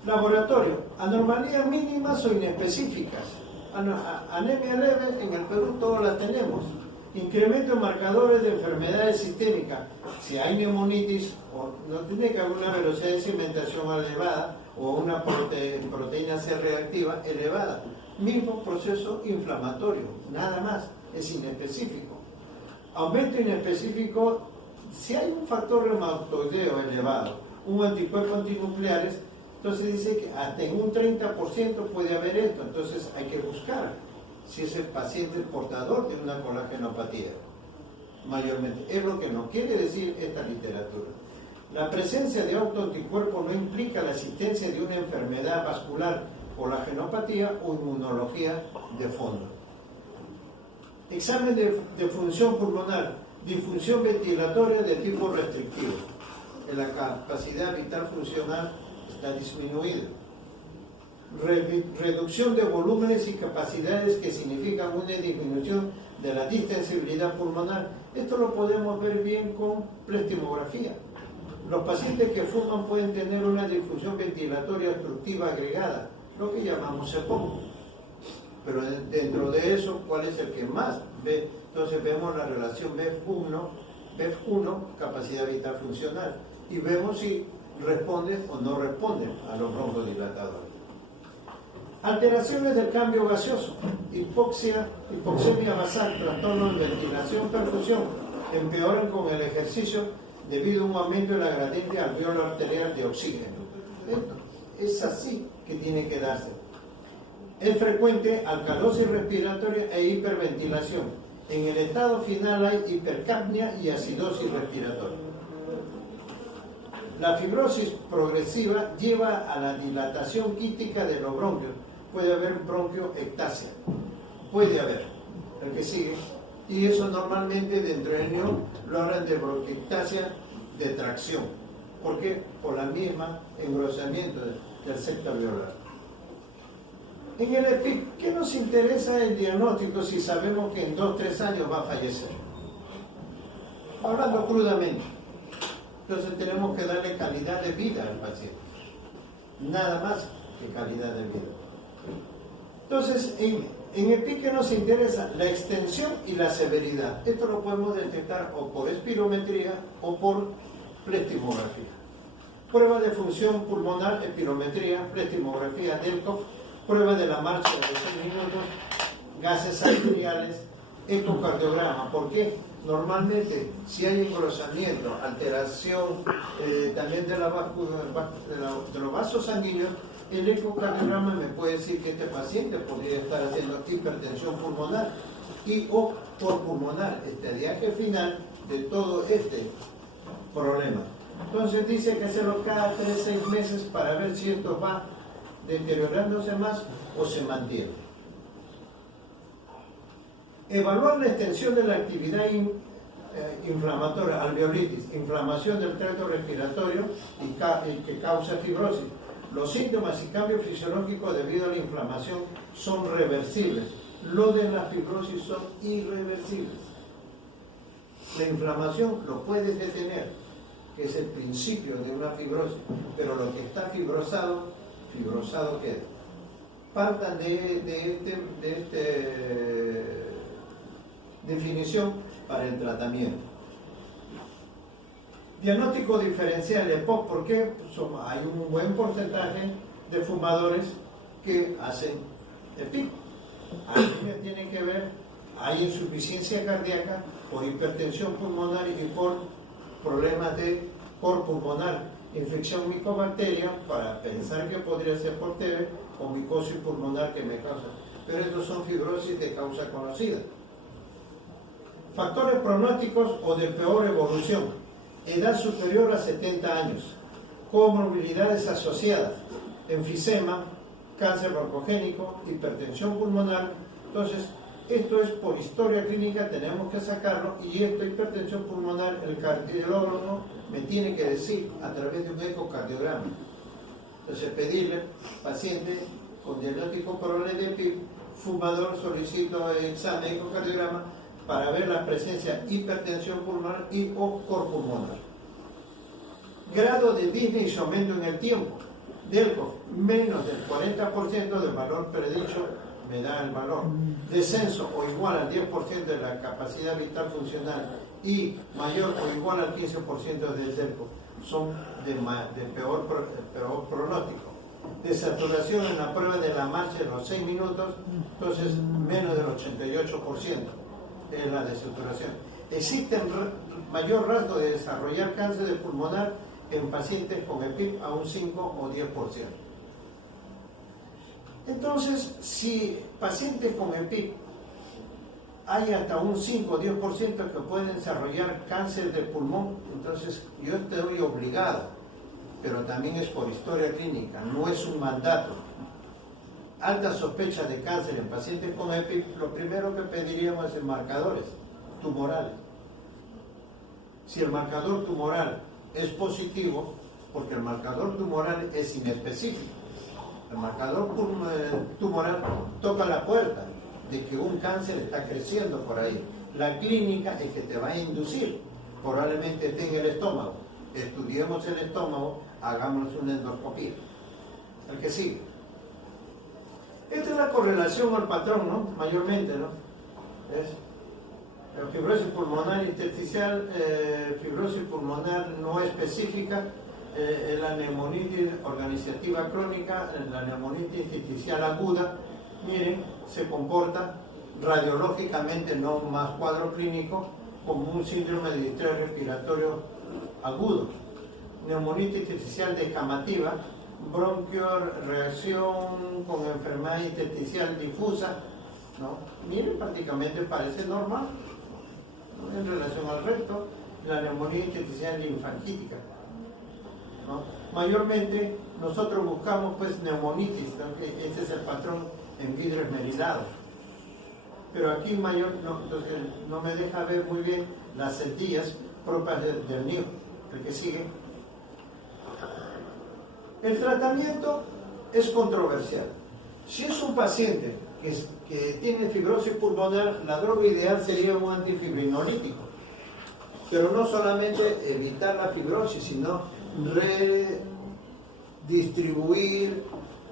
Laboratorio. Anomalías mínimas o inespecíficas. Anemia leve, en el Perú todos las tenemos. Incremento de marcadores de enfermedades sistémicas. Si hay neumonitis, o no tiene que haber una velocidad de cimentación elevada o una proteína C reactiva elevada. Mismo proceso inflamatorio, nada más, es inespecífico. Aumento inespecífico, si hay un factor reumatoideo elevado, un anticuerpo antinucleares, entonces dice que hasta en un 30% puede haber esto. Entonces hay que buscar si ese paciente es portador de una colagenopatía, mayormente. Es lo que nos quiere decir esta literatura. La presencia de autoanticuerpos no implica la existencia de una enfermedad vascular, colagenopatía o inmunología de fondo. Examen de función pulmonar, disfunción ventilatoria de tipo restrictivo. La capacidad vital funcional está disminuida. Reducción de volúmenes y capacidades que significan una disminución de la distensibilidad pulmonar. Esto lo podemos ver bien con plestimografía. Los pacientes que fuman pueden tener una disfunción ventilatoria obstructiva agregada, lo que llamamos EPOC. Pero dentro de eso, ¿cuál es el que más ve? Entonces vemos la relación BEF1, capacidad vital funcional, y vemos si responde o no responde a los broncodilatadores. Alteraciones del cambio gaseoso, hipoxemia basal, trastornos de ventilación, perfusión, empeoran con el ejercicio debido a un aumento de la gradiente alveolo arterial de oxígeno. Esto es así que tiene que darse. Es frecuente alcalosis respiratoria e hiperventilación. En el estado final hay hipercapnia y acidosis respiratoria. La fibrosis progresiva lleva a la dilatación quística de los bronquios. Puede haber bronquioectasia. Puede haber. El que sigue. Y eso normalmente dentro del NIU lo hablan de bronquiectasia de tracción. ¿Por qué? Por la misma engrosamiento del septo alveolar. En el EPIC, ¿qué nos interesa el diagnóstico si sabemos que en 2 o 3 años va a fallecer? Hablando crudamente. Entonces tenemos que darle calidad de vida al paciente. Nada más que calidad de vida. Entonces, en EPIC, ¿qué nos interesa? La extensión y la severidad. Esto lo podemos detectar o por espirometría o por plestimografía. Prueba de función pulmonar, espirometría, plestimografía, DELCOF, prueba de la marcha de 6 minutos, gases arteriales, ecocardiograma. ¿Por qué? Normalmente, si hay engrosamiento, alteración también de los vasos sanguíneos, el ecocardiograma me puede decir que este paciente podría estar haciendo hipertensión pulmonar y o por pulmonar, estadiaje final de todo este problema. Entonces dice que hacerlo cada 3-6 meses para ver si esto va deteriorándose más o se mantiene. Evaluar la extensión de la actividad inflamatoria, alveolitis, inflamación del tracto respiratorio y que causa fibrosis. Los síntomas y cambios fisiológicos debido a la inflamación son reversibles. Los de la fibrosis son irreversibles. La inflamación lo puedes detener, que es el principio de una fibrosis, pero lo que está fibrosado queda. Partan de esta definición para el tratamiento. Diagnóstico diferencial EPOC, ¿por qué? Hay un buen porcentaje de fumadores que hacen EPIC. Ahí tienen que ver, hay insuficiencia cardíaca por hipertensión pulmonar y por problemas de cor pulmonar, infección micobacteria, para pensar que podría ser por TB o micosis pulmonar que me causa. Pero estos son fibrosis de causa conocida. Factores pronósticos o de peor evolución. Edad superior a 70 años. Comorbilidades asociadas. Enfisema, cáncer broncogénico, hipertensión pulmonar. Entonces, esto es por historia clínica, tenemos que sacarlo, y esta hipertensión pulmonar, el cardiólogo me tiene que decir a través de un ecocardiograma. Entonces, pedirle, paciente con diagnóstico probable de PIB, fumador, solicito el examen ecocardiograma para ver la presencia de hipertensión pulmonar y o cor pulmonar. Grado de disney y aumento en el tiempo. Delco, menos del 40% del valor predicho, me da el valor. Descenso o igual al 10% de la capacidad vital funcional y mayor o igual al 15% del Delco, son de peor pronóstico. Desaturación en la prueba de la marcha de los 6 minutos, entonces menos del 88% es la desaturación. Existe mayor riesgo de desarrollar cáncer de pulmonar en pacientes con EPIC a un 5 o 10%. Entonces, si pacientes con EPIC hay hasta un 5 o 10% que pueden desarrollar cáncer de pulmón, entonces yo estoy obligado, pero también es por historia clínica, no es un mandato. Alta sospecha de cáncer en pacientes con EPIC, lo primero que pediríamos es marcadores tumorales. Si el marcador tumoral es positivo, porque el marcador tumoral es inespecífico, el marcador tumoral toca la puerta de que un cáncer está creciendo por ahí. La clínica es que te va a inducir, probablemente esté en el estómago. Estudiemos el estómago, hagamos una endoscopía. El que sigue. Esta es la correlación o el patrón, ¿no? Mayormente, ¿no? Es fibrosis pulmonar intersticial, fibrosis pulmonar no específica, la neumonitis organizativa crónica, la neumonitis intersticial aguda, miren, se comporta radiológicamente, no más cuadro clínico, como un síndrome de distrés respiratorio agudo. Neumonitis intersticial descamativa, bronquiorreacción con enfermedad intersticial difusa, ¿no? Miren, prácticamente parece normal, ¿no? En relación al resto, la neumonía intersticial linfangítica, ¿no? Mayormente nosotros buscamos pues neumonitis, ¿no? Este es el patrón en vidrio esmerilado, pero aquí entonces no me deja ver muy bien las sencillas propias del NIO. El que sigue. El tratamiento es controversial. Si es un paciente que tiene fibrosis pulmonar, la droga ideal sería un antifibrinolítico, pero no solamente evitar la fibrosis, sino redistribuir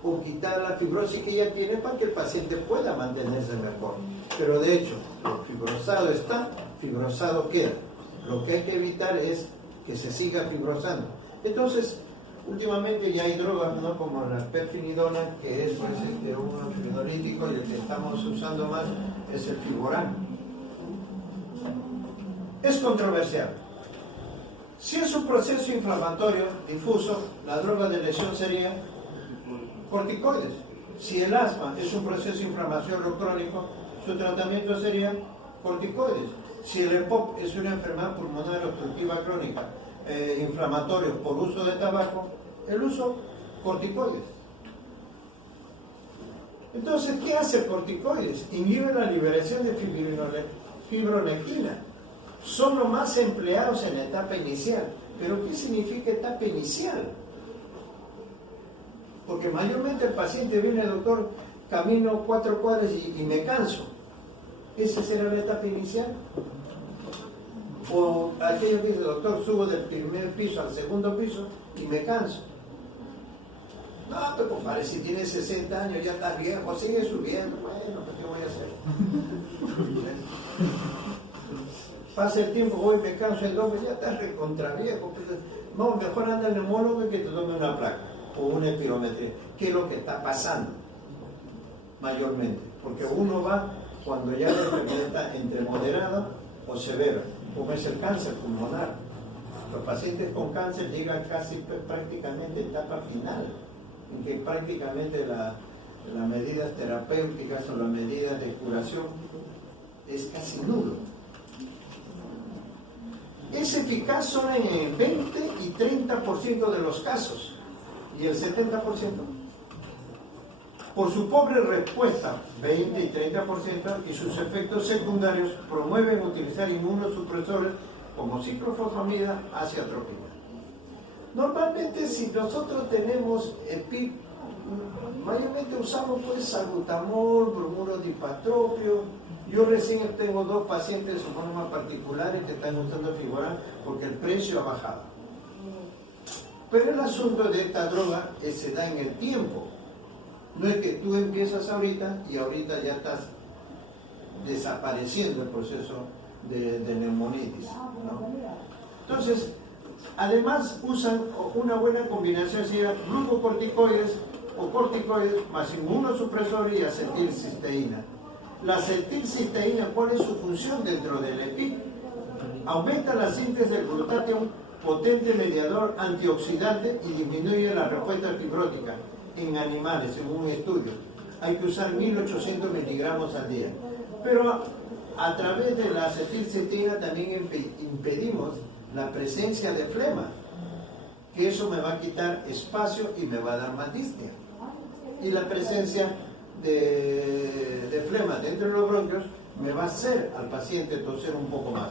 o quitar la fibrosis que ya tiene para que el paciente pueda mantenerse mejor. Pero de hecho, lo fibrosado está, fibrosado queda. Lo que hay que evitar es que se siga fibrosando. Entonces, Últimamente ya hay drogas, ¿no?, como la perfenidona, que es pues, un fibrinolítico, y el que estamos usando más es el Fiborán. Es controversial. Si es un proceso inflamatorio difuso, la droga de elección sería corticoides. Si el asma es un proceso inflamatorio crónico, su tratamiento sería corticoides. Si el EPOC es una enfermedad pulmonar obstructiva crónica inflamatorio por uso de tabaco, el uso corticoides. Entonces, ¿qué hace el corticoides? Inhibe la liberación de fibronectina. Son los más empleados en la etapa inicial. ¿Pero qué significa etapa inicial? Porque mayormente el paciente viene, doctor, camino 4 cuadras y me canso. ¿Esa será la etapa inicial? O aquello que dice, doctor, subo del primer piso al segundo piso y me canso. No, pero compadre, si tienes 60 años, ya estás viejo, sigue subiendo. Bueno, pues ¿qué voy a hacer? Pasa el tiempo, voy, me canso el doble, ya estás recontra viejo. No, mejor anda al neumólogo que te tome una placa o una espirometría. ¿Qué es lo que está pasando? Mayormente. Porque uno va cuando ya la enfermedad está entre moderada o severa, como es el cáncer pulmonar. Los pacientes con cáncer llegan casi prácticamente a etapa final, en que prácticamente las medidas terapéuticas o las medidas de curación es casi nulo. Es eficaz solo en el 20 y 30% de los casos, y el 70%, por su pobre respuesta, 20 y 30%, y sus efectos secundarios, promueven utilizar inmunosupresores como ciclofosfamida hacia atropina. Normalmente, si nosotros tenemos EPIC, mayormente usamos pues salbutamol, bromuro dipatropio. Yo recién tengo 2 pacientes de forma particulares que están usando Fiborán porque el precio ha bajado. Pero el asunto de esta droga se da en el tiempo. No es que tú empiezas ahorita y ahorita ya estás desapareciendo el proceso de neumonitis, ¿no? Entonces, además usan una buena combinación, sería glucocorticoides o corticoides más inmunosupresor y acetilcisteína. La acetilcisteína, ¿cuál es su función dentro del EPIC? Aumenta la síntesis del glutatión, potente mediador antioxidante, y disminuye la respuesta fibrótica en animales, según un estudio. Hay que usar 1800 miligramos al día. Pero a través de la acetilcisteína también impedimos la presencia de flema, que eso me va a quitar espacio y me va a dar más dispnea. Y la presencia de flema dentro de los bronquios me va a hacer al paciente toser un poco más.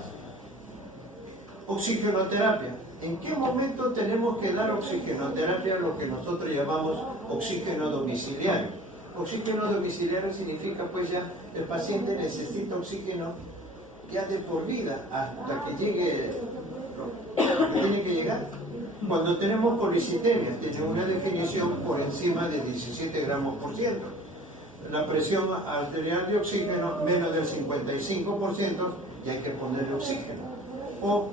Oxigenoterapia. ¿En qué momento tenemos que dar oxigenoterapia, lo que nosotros llamamos oxígeno domiciliario? Oxígeno domiciliario significa pues ya el paciente necesita oxígeno ya de por vida hasta que llegue lo que tiene que llegar. Cuando tenemos policitemia, tiene una definición por encima de 17 gramos por ciento. La presión arterial de oxígeno menos del 55% y hay que ponerle oxígeno. O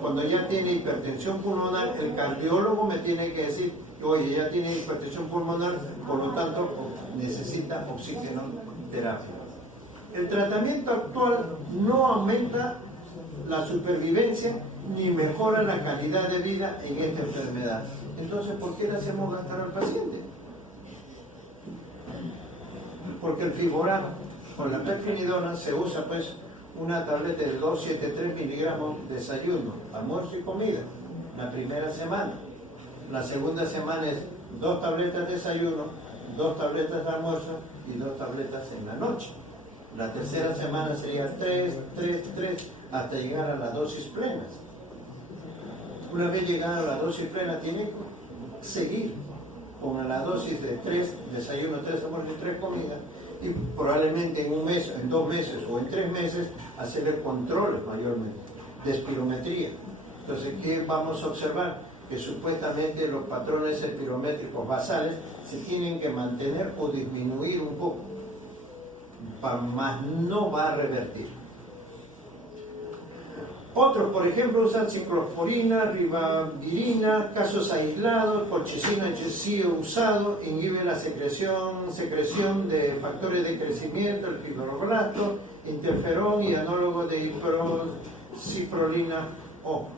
cuando ya tiene hipertensión pulmonar, el cardiólogo me tiene que decir, oye, ya tiene hipertensión pulmonar, por lo tanto necesita oxígeno terapia. El tratamiento actual no aumenta la supervivencia ni mejora la calidad de vida en esta enfermedad. Entonces, ¿por qué le hacemos gastar al paciente? Porque el Fiborán con la perfenidona se usa pues una tableta de 273 miligramos desayuno, almuerzo y comida la primera semana. La segunda semana es 2 tabletas de desayuno, 2 tabletas de almuerzo y 2 tabletas en la noche. La tercera semana sería 3 hasta llegar a las dosis plenas. Una vez llegada a la dosis plena tiene que seguir con la dosis de 3 desayuno, 3 almuerzo y 3 comidas, y probablemente en un mes, en 2 meses o en 3 meses hacer controles mayormente de espirometría. Entonces, ¿qué vamos a observar? Que supuestamente los patrones espirométricos basales se tienen que mantener o disminuir un poco, más no va a revertir. Otros, por ejemplo, usan ciclosporina, ribavirina, casos aislados, colchicina yesio usado, inhibe la secreción de factores de crecimiento, el fibroblasto, interferón y anólogo de hiperociprolina O.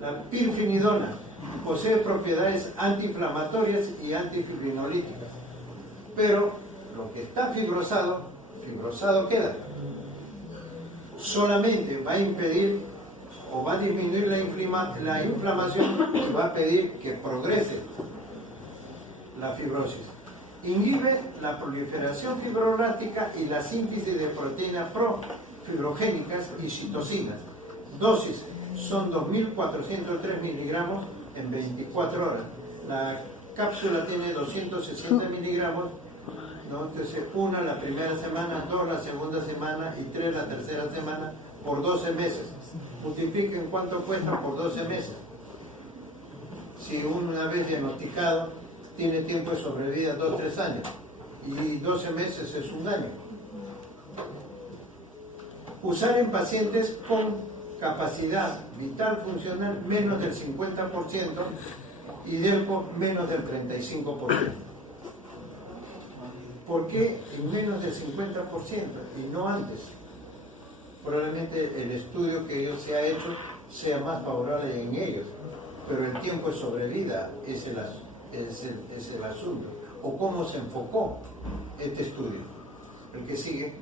La pirfenidona posee propiedades antiinflamatorias y antifibrinolíticas, pero lo que está fibrosado queda. Solamente va a impedir o va a disminuir la inflamación y va a pedir que progrese la fibrosis. Inhibe la proliferación fibroblástica y la síntesis de proteínas profibrogénicas y citocinas. Dosis son 2.403 miligramos en 24 horas. La cápsula tiene 260 miligramos, ¿no? Entonces, 1 la primera semana, 2 la segunda semana y 3 la tercera semana por 12 meses. Multipliquen cuánto cuesta por 12 meses. Si una vez diagnosticado, tiene tiempo de sobrevida 2-3 años y 12 meses es un año. Usar en pacientes con capacidad vital funcional menos del 50% y DELCO menos del 35%. ¿Por qué en menos del 50% y no antes? Probablemente el estudio que se ha hecho sea más favorable en ellos, pero el tiempo de sobrevida es el asunto. ¿O cómo se enfocó este estudio? El que sigue.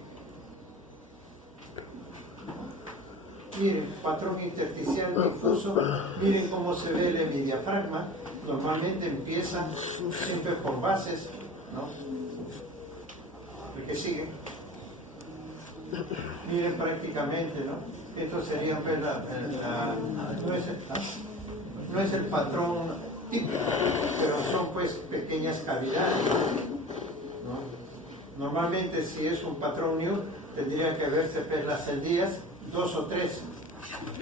Miren, patrón intersticial difuso, miren cómo se ve el hemidiafragma. Normalmente empieza siempre por bases, ¿no? El que sigue. Miren prácticamente, ¿no? Esto sería pues, no es el patrón típico, pero son pues pequeñas cavidades, ¿no? Normalmente si es un patrón new tendría que verse pues, las celdillas 2 o 3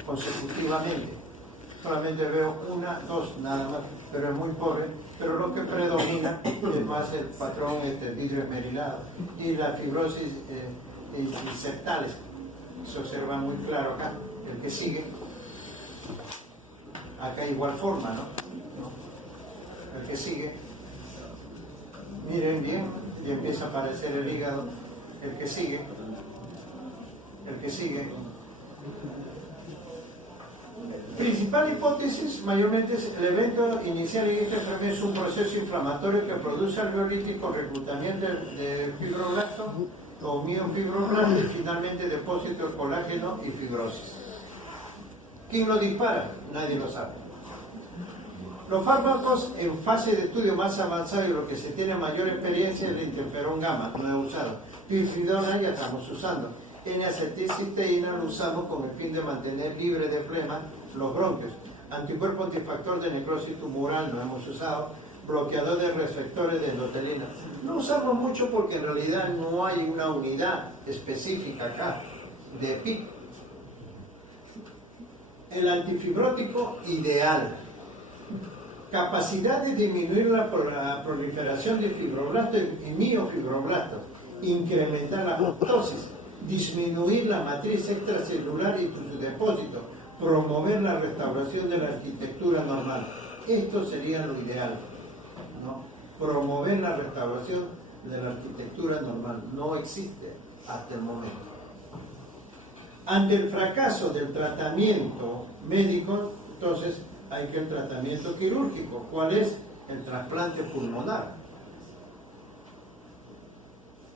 consecutivamente. Solamente veo 1, 2 nada más, pero es muy pobre. Pero lo que predomina es más el patrón vidrio esmerilado y la fibrosis septales. Se observa muy claro acá. El que sigue, acá igual forma, ¿no? El que sigue, miren bien, y empieza a aparecer el hígado. El que sigue, principal hipótesis mayormente es el evento inicial en esta enfermedad es un proceso inflamatorio que produce alveolítico, reclutamiento de fibroblasto o miofibroblasto y finalmente depósito de colágeno y fibrosis. ¿Quién lo dispara? Nadie lo sabe. Los fármacos en fase de estudio más avanzado y lo que se tiene mayor experiencia es el interferón gamma, no he usado. Pirfenidona ya estamos usando. N-acetilcisteína lo usamos con el fin de mantener libre de flema los bronquios. Anticuerpo antifactor de necrosis tumoral no hemos usado. Bloqueador de receptores de endotelina. No usamos mucho porque en realidad no hay una unidad específica acá de PIC. El antifibrótico ideal. Capacidad de disminuir la proliferación de fibroblastos y miofibroblastos. Incrementar la apoptosis. Disminuir la matriz extracelular y su depósito, promover la restauración de la arquitectura normal. Esto sería lo ideal, ¿no? Promover la restauración de la arquitectura normal. No existe hasta el momento. Ante el fracaso del tratamiento médico, entonces hay que el tratamiento quirúrgico. ¿Cuál es? El trasplante pulmonar.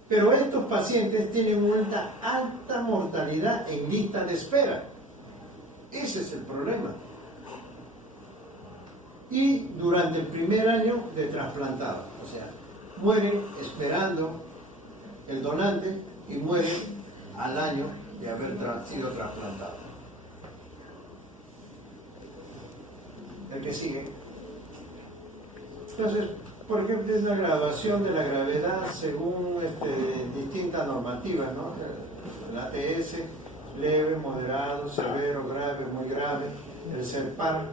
Pero estos pacientes tienen una alta mortalidad en lista de espera. Ese es el problema. Y durante el primer año de trasplantado, o sea, mueren esperando el donante y mueren al año de haber sido trasplantado. El que sigue. Entonces, por ejemplo, es la graduación de la gravedad según distintas normativas, ¿no? El ATS, leve, moderado, severo, grave, muy grave, el CERPAR,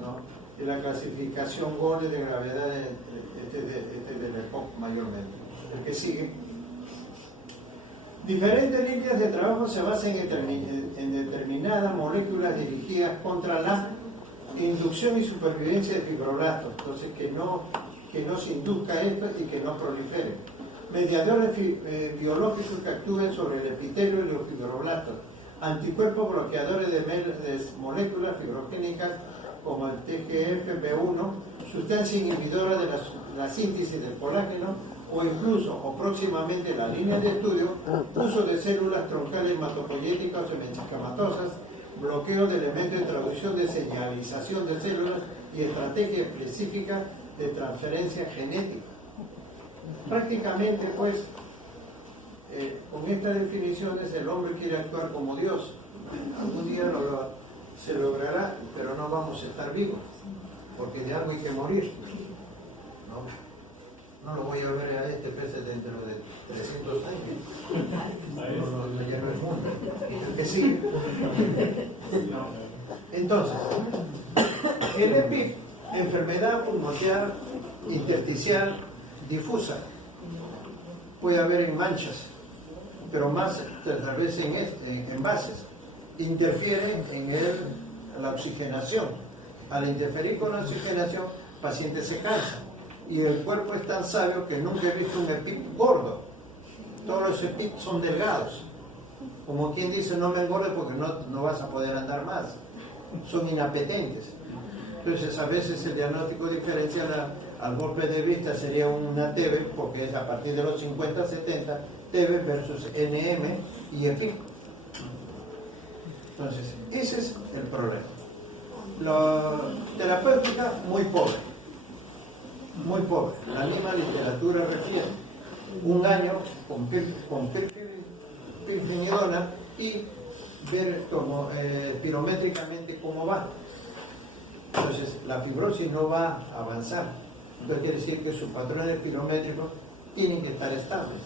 ¿no? Y la clasificación GOLE de gravedad del EPOC mayormente. El que sigue. Diferentes líneas de trabajo se basan en determinadas moléculas dirigidas contra la inducción y supervivencia de fibroblastos, entonces que no se induzca esto y que no prolifere. Mediadores biológicos que actúen sobre el epitelio y los fibroblastos. Anticuerpos bloqueadores de moléculas fibrogénicas como el TGF-B1, sustancia inhibidora de la síntesis del colágeno o incluso o próximamente la línea de estudio, uso de células troncales hematopoyéticas o mesenquimatosas, bloqueo de elementos de traducción de señalización de células y estrategia específica de transferencia genética. Prácticamente, pues, con estas definiciones el hombre quiere actuar como Dios. Algún día se logrará, pero no vamos a estar vivos, porque de algo hay que morir. No lo voy a ver a este pez dentro de 300 años. Ya no es mundo. El que sigue. Entonces, el EPIC, enfermedad pulmonar intersticial difusa, puede haber en manchas, pero más tal vez en bases. Interfiere en la oxigenación. Al interferir con la oxigenación, el paciente se cansa. Y el cuerpo es tan sabio que nunca he visto un EPIC gordo. Todos los EPIC son delgados. Como quien dice, no me engordes porque no vas a poder andar más. Son inapetentes. Entonces, a veces el diagnóstico diferencial al golpe de vista sería una TB, porque es a partir de los 50, 70, TB versus NM y EPIC. Entonces, ese es el problema. La terapéutica, muy pobre. Muy pobre. La misma literatura refiere un año con pirfenidona y ver pirométricamente cómo va. Entonces, la fibrosis no va a avanzar. Entonces, quiere decir que sus patrones pirométricos tienen que estar estables.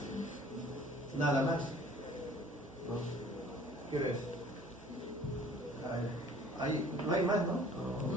Nada más. ¿No? ¿Qué ves? No hay más, ¿no?